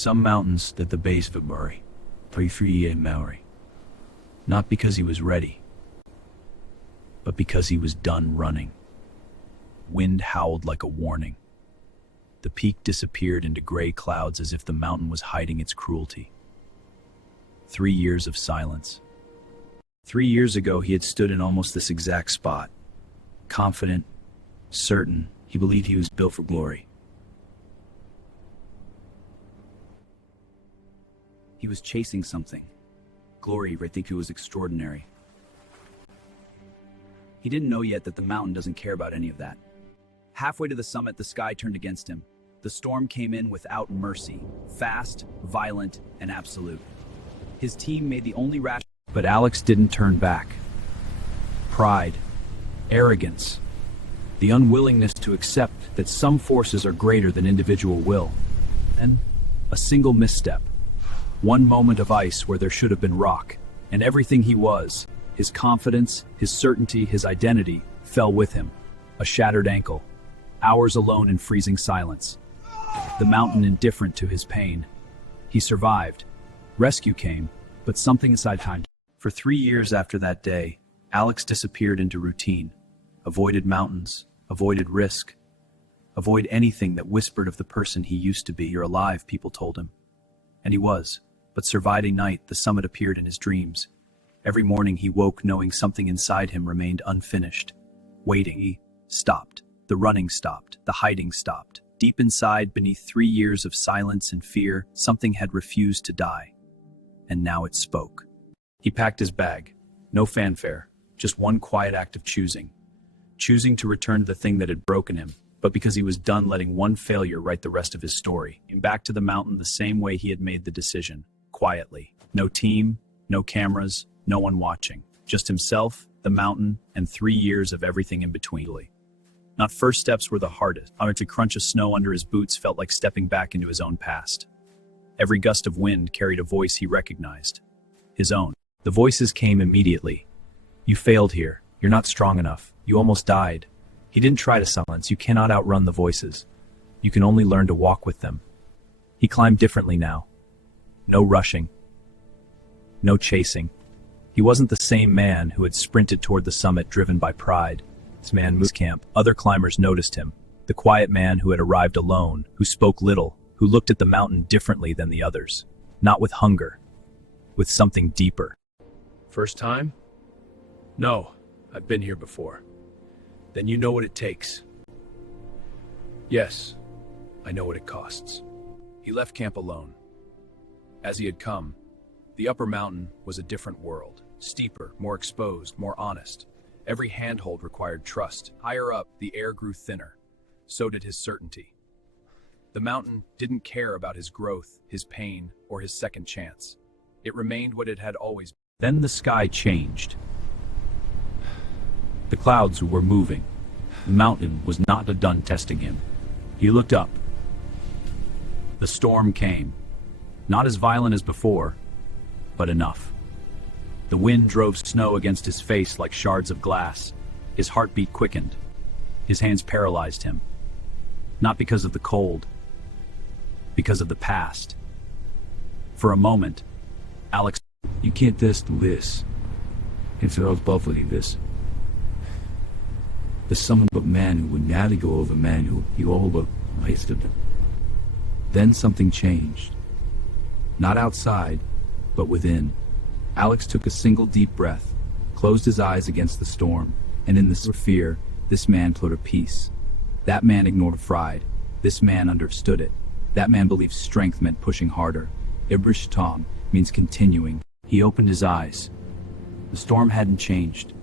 Some mountains at the base of Murray, Maori. Not because he was ready, but because he was done running. Wind howled like a warning. The peak disappeared into gray clouds as if the mountain was hiding its cruelty. 3 years of silence. 3 years ago, he had stood in almost this exact spot. Confident, certain, he believed he was built for glory. He was chasing something. Glory, I think it was extraordinary. He didn't know yet that the mountain doesn't care about any of that. Halfway to the summit, the sky turned against him. The storm came in without mercy, fast, violent, and absolute. His team made the only rational, but Alex didn't turn back. Pride, arrogance, the unwillingness to accept that some forces are greater than individual will. Then, a single misstep. One moment of ice where there should have been rock, and everything he was, his confidence, his certainty, his identity, fell with him. A shattered ankle. Hours alone in freezing silence. The mountain indifferent to his pain. He survived. Rescue came, but something inside time. For 3 years after that day, Alex disappeared into routine. Avoided mountains, avoided risk. Avoid anything that whispered of the person he used to be. You're alive, people told him. And he was. But surviving night, the summit appeared in his dreams. Every morning he woke knowing something inside him remained unfinished. Waiting, he stopped. The running stopped. The hiding stopped. Deep inside, beneath 3 years of silence and fear, something had refused to die. And now it spoke. He packed his bag. No fanfare. Just one quiet act of choosing. Choosing to return to the thing that had broken him, but because he was done letting one failure write the rest of his story. Came back to the mountain the same way he had made the decision. Quietly. No team, no cameras, no one watching. Just himself, the mountain, and 3 years of everything in between. Not first steps were the hardest. To crunch of snow under his boots felt like stepping back into his own past. Every gust of wind carried a voice he recognized. His own. The voices came immediately. You failed here. You're not strong enough. You almost died. He didn't try to silence. You cannot outrun the voices. You can only learn to walk with them. He climbed differently now. No rushing. No chasing. He wasn't the same man who had sprinted toward the summit driven by pride. This man moved camp. Other climbers noticed him. The quiet man who had arrived alone, who spoke little, who looked at the mountain differently than the others. Not with hunger, with something deeper. First time? No, I've been here before. Then you know what it takes. Yes, I know what it costs. He left camp alone. As he had come, the upper mountain was a different world. Steeper, more exposed, more honest. Every handhold required trust. Higher up, the air grew thinner. So did his certainty. The mountain didn't care about his growth, his pain, or his second chance. It remained what it had always been. Then the sky changed. The clouds were moving. The mountain was not done testing him. He looked up. The storm came. Not as violent as before, but enough. The wind drove snow against his face like shards of glass. His heartbeat quickened. His hands paralyzed him. Not because of the cold, because of the past. For a moment, Alex, you can't test this. If it was buffeting this. There's someone but man who would never go over man who he all but wasted. Then something changed. Not outside, but within. Alex took a single deep breath, closed his eyes against the storm, and in the fear, this man put a peace. That man ignored pride. This man understood it. That man believed strength meant pushing harder. Ibrish Tom means continuing. He opened his eyes. The storm hadn't changed.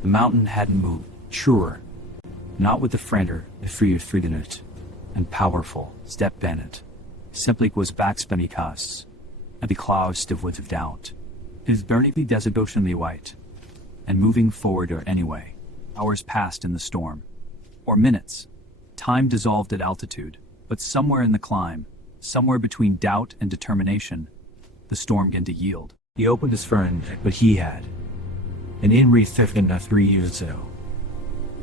The mountain hadn't moved. Truer. Not with the friender, the freed in it. And powerful, step Bennett. Simply was backspinny costs. And the clouds of woods of doubt. His burning the desert oceanly white. And moving forward or anyway. Hours passed in the storm. Or minutes. Time dissolved at altitude. But somewhere in the climb, somewhere between doubt and determination, the storm began to yield. He opened his friend, but he had. An in-reef 3 years ago.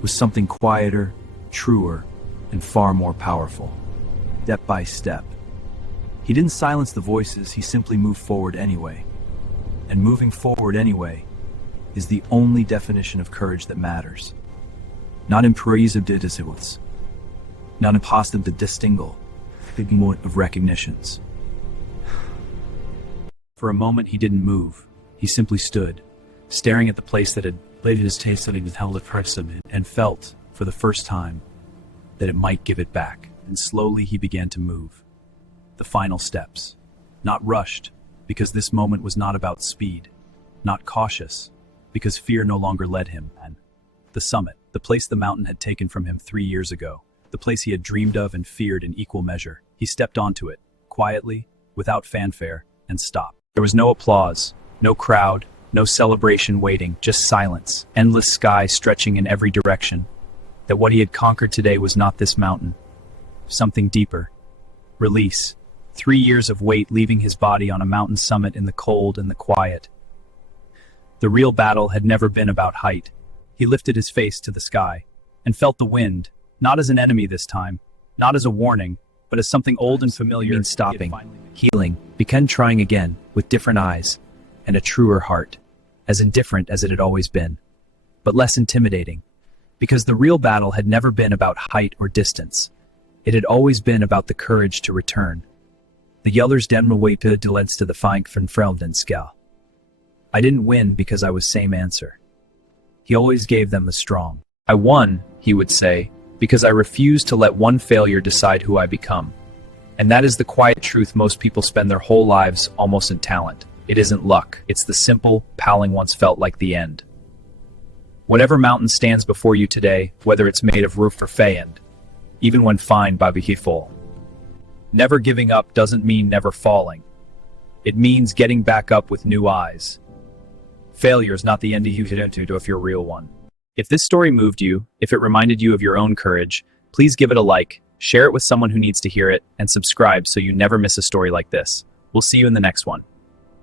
Was something quieter, truer, and far more powerful. Step by step, He didn't silence the voices, he simply moved forward anyway. And moving forward anyway is the only definition of courage that matters. Not impressive decisions, not impossible to distinguish, big moment of recognitions. For a moment he didn't move. He simply stood, staring at the place that had laid his taste that he held at present and felt, for the first time, that it might give it back. And slowly he began to move. The final steps. Not rushed, because this moment was not about speed. Not cautious, because fear no longer led him. And the summit, the place the mountain had taken from him 3 years ago, the place he had dreamed of and feared in equal measure. He stepped onto it, quietly, without fanfare, and stopped. There was no applause, no crowd, no celebration waiting, just silence, endless sky stretching in every direction. That what he had conquered today was not this mountain. Something deeper. Release. 3 years of weight leaving his body on a mountain summit in the cold and the quiet. The real battle had never been about height. He lifted his face to the sky and felt the wind, not as an enemy this time, not as a warning, but as something old and familiar. Means stopping, healing, began trying again, with different eyes and a truer heart, as indifferent as it had always been, but less intimidating, because the real battle had never been about height or distance. It had always been about the courage to return. The Yellers den weten de lenste the fink van Fremdenskal. I didn't win because I was same answer. He always gave them the strong. I won, he would say, because I refused to let one failure decide who I become. And that is the quiet truth most people spend their whole lives almost in talent. It isn't luck. It's the simple, palling once felt like the end. Whatever mountain stands before you today, whether it's made of roof or feyend, even when fine by beheful. Never giving up doesn't mean never falling. It means getting back up with new eyes. Failure is not the end you hit into if you're a real one. If this story moved you, if it reminded you of your own courage, please give it a like, share it with someone who needs to hear it, and subscribe so you never miss a story like this. We'll see you in the next one.